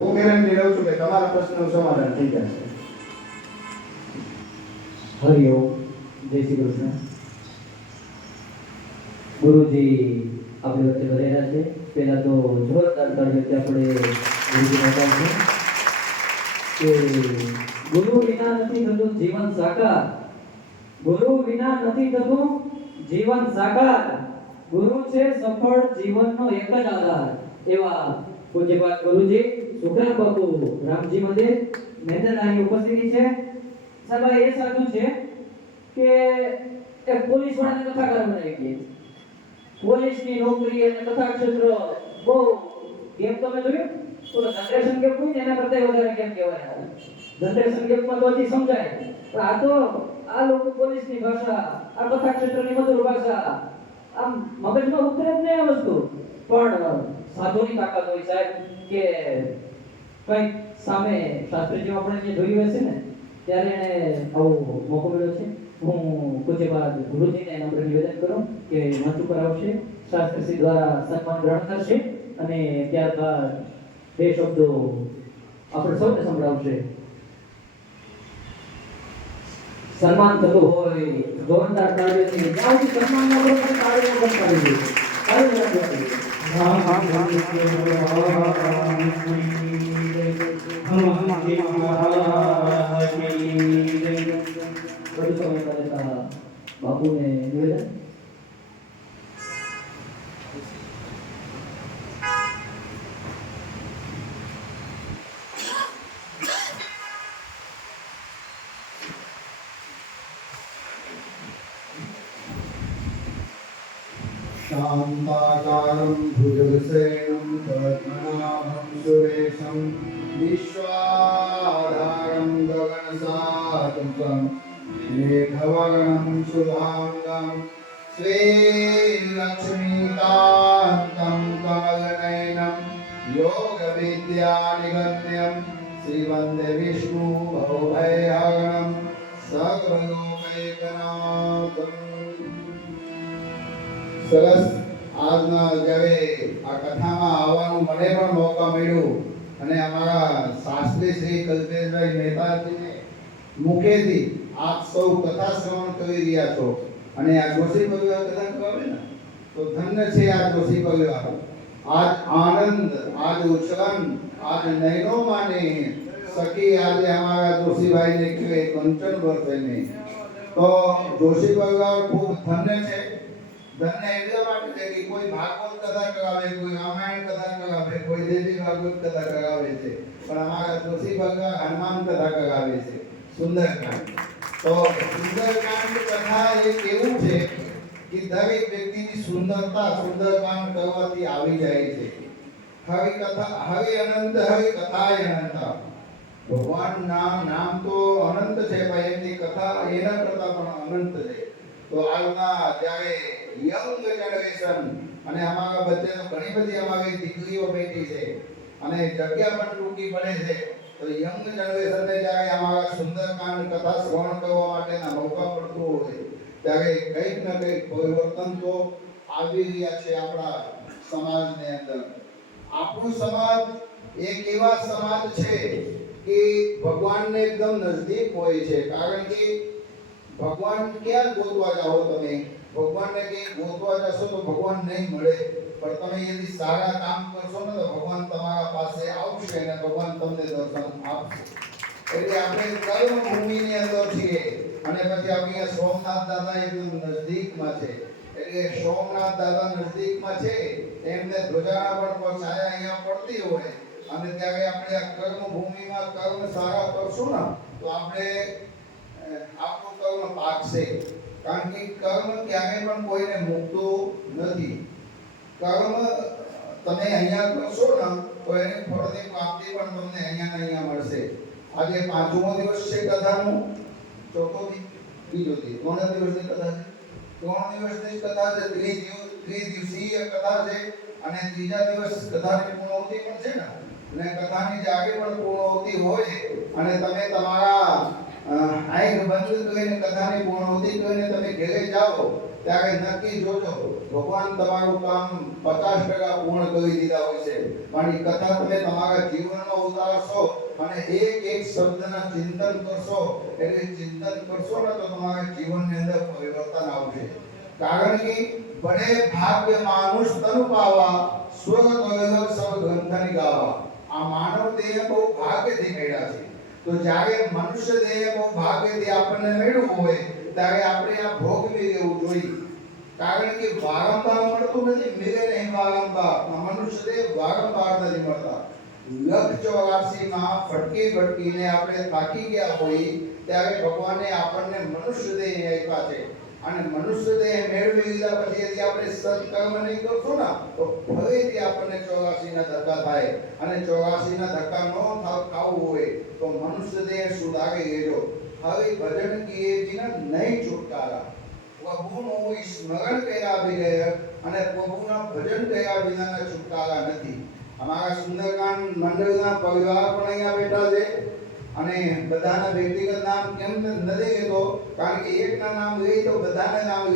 હું ગેરંટી લઉં છું કે તમારા પ્રશ્નનું સમાધાન થઈ જશે. હરિઓમ, જય શ્રી કૃષ્ણ. ગુરુજી આપણી વચ્ચે રહેલા છે. પહેલા તો જોરદાર તાળીઓથી આપણે ગુરુજીને કહ્યું કે ગુરુ વિના નથી થતું જીવન સાકાર. ગુરુ વિના નથી થતું જીવન સાકાર. ગુરુ છે સફળ જીવનનો એક જ આધાર. એવા પૂજ્યપાદ ગુરુજી સુખરામ બાપુ રામજી મંદિર મેદરણાની ઉપસ્થિતિ છે. સાહેબ એ સાચું છે કે એક પોલીસ વાળાને કથાકાર બનાવી દે. પોલીસની નોકરી અને કથા ક્ષેત્ર બહુ ગેમ તમે જોયું તો જનરેશન ગેમ હોય ને એના કરતા વધારે ગેમ કહેવાય. જનરેશન ગેમમાં તો હજી સમજાય, પણ આ તો આ લોકો પોલીસની ભાષા, આ કથા ક્ષેત્રની મધુર ભાષા આમ મગજમાં ઉતરે જ નહીં આ વસ્તુ. પણ સાધુની તાકાત હોય સાહેબ કે કંઈક સામે શાસ્ત્રીજી આપણે જે જોયું હશે ને ત્યારે એને આવો મોકો મળ્યો છે. હું પૂજ્યપાદ ગુરુજીને આપણે નિવેદન કરું કે મંચ ઉપર આવશે, શાસ્ત્રીજી દ્વારા સન્માન ગ્રહણ કરશે અને ત્યારબાદ બે શબ્દો આપણે સૌને સંભળાવશે. સન્માન થતું હોય જોરદાર તાળીઓથી જ્યાં સુધી સન્માન ન કરો તો તાળીઓ બંધ કરી દે. તાળીઓ બાપુને નિવેદન. शान्ताकारं भुजगशयनं पद्मनाभं सुरेशं विश्वाधारं गगनसात्मकं मेघवर्णं शुभाङ्गं श्रीलक्ष्मीकान्तं कमलनयनं योगविद्यानिगम्यं श्रीवन्दे विष्णु भवभयहरणं सर्वलोकैकनाथम्. સરસ. આજના જ્યારે આ કથામાં આવવાનું મને પણ મોકો મળ્યો અને અમારા શાસ્ત્રી શ્રી કલ્પેશભાઈ મહેતાજીને મુખેથી આપ સૌ કથા શ્રવણ કરી રહ્યા છો અને આ જોશી પરિવાર કથા કરાવે ને તો ધન્ય છે આ જોશી પરિવાર. આજ આનંદ, આજ ઉછળન, આજ નયનો માને સખી આજે અમારા જોશીભાઈને કહે કંચન બરસેને. તો જોશી પરિવાર ખૂબ ધન્ય છે. ધન્ય એટલા માટે છે કે કોઈ ભાગવત કથા કરાવે, કોઈ રામાયણ કથા કરાવે, કોઈ દેવી ભાગવત કથા કરાવે છે, પણ અમારા જોશી ભગવાન હનુમાન કથા કરાવે છે, સુંદરકાંડ. તો સુંદરકાંડ કથા એ કેવું છે કે દરેક વ્યક્તિની સુંદરતા સુંદરકાંડ કરવાથી આવી જાય છે. હરિ કથા હરિ અનંત, હરિ કથાય અનંત. ભગવાન નામ તો અનંત છે, પણ એમની કથા એના કરતા પણ અનંત છે. તો આજના જ્યારે યંગ જનરેશન અને અમારા વચ્ચે તો ઘણી બધી અમારી દીકરીઓ બેઠી છે અને જગ્યા પણ ટૂંકી પડે છે, તો યંગ જનરેશનને જ્યારે અમારા સુંદરકાંડ કથા શ્રવણ કરવા માટેના મોકા પડતો હોય ત્યારે કંઈક ને કંઈક પરિવર્તન તો આવી રહ્યા છે આપણા સમાજની અંદર. આપણો સમાજ એક એવા સમાજ છે કે ભગવાનને એકદમ નજદીક હોય છે. કારણ કે ભગવાન ક્યાં ગોતવા જાઓ તમે? ભગવાનને કંઈ ગોતવા જશો તો ભગવાન નહીં મળે, પણ તમે यदि સારા કામ કરશો ને તો ભગવાન તમારા પાસે આવશે અને ભગવાન તમને દર્શન આપશે. એટલે આપણે કર્મ ભૂમિની અંદર છીએ અને પછી આપણે સોમનાથ દાદા એકદમ નજદીકમાં છે. એટલે સોમનાથ દાદા નજદીકમાં છે એમને ધ્વજાના પર છાયા અહીંયા પડતી હોય અને ત્યારે આપણે આ કર્મ ભૂમિમાં કર્મ સારા કરશું ને તો આપણે આપણું કર્મ પાકશે. કારણ કે કર્મ ક્યારે પણ કોઈને મૂકતું નથી. કર્મ તમે અહીંયા કરશો ને તો એની ફળની પ્રાપ્તિ પણ તમને અહીંયા ને અહીંયા મળશે. આજે 5મો દિવસ છે કથાનો, ચોથો બીજો દિવસ, 3 દિવસની કથા છે. 3 દિવસની કથા છે, ત્રિદિવસીય કથા છે અને ત્રીજા દિવસ કથાની પૂર્ણાહુતિ પણ છે ને, અને કથાની જે આગળ પણ પૂર્ણાહુતિ હોય અને તમે તમારા આંખ બંધ કરીને કથાની પૂર્ણાહુતિ કરીને તમે ઘરે જાઓ ત્યારે નક્કી જોજો ભગવાન તમારું કામ 50% પૂર્ણ કરી દીધા હોય છે. પણ એ કથા તમે તમારા જીવનમાં ઉતારશો અને એક એક શબ્દના ચિંતન કરશો, એટલે ચિંતન કરશો ને તો તમારા જીવનની અંદર પરિવર્તન આવશે. કારણ કે બડે ભાગ્ય માનુષ તનુ પાવા સ્વર્ગ વૈભવ સબ ગ્રંથની ગાવા. આ માનવ દેહ બહુ ભાગ્યથી મળ્યા છે. તો જ્યારે મનુષ્ય દેહ બહુ ભાગ્યથી આપણને મળ્યું હોય ત્યારે આપણે આ ભોગવી લેવું જોઈએ. કારણ કે વારંવાર મળતું નથી, મિલે નહીં વારંવાર. મનુષ્ય દેહ વારંવાર નથી મળતા. 184 માં ભટકી ભટકીને આપણે થાકી ગયા હોય ત્યારે ભગવાને આપણને મનુષ્ય દેહ આપ્યા છે. અને મનુષ્ય દેહ મેળવી લીધા પછી यदि આપણે સત્કર્મ નહીં કરશું ને તો ફરીથી આપણને 84 ના ધક્કા થાય. અને 84 ના ધક્કા ન ખાવું હોય તો મનુષ્ય દેહ સુધારી લેજો. હવે ભજન કિए बिना નહીં છુટકારા. પ્રભુનું સ્મરણ કર્યા વગર અને પ્રભુના ભજન કર્યા વિનાના છુટકારા નથી. અમારા સુંદરકાંડ મંડળના પરિવાર પણ અહીંયા બેઠા છે. અને બધાના વ્યક્તિગત નામ કેમ નથી લેતો, કારણ કે એકના નામ લઈ તો બધાના નામ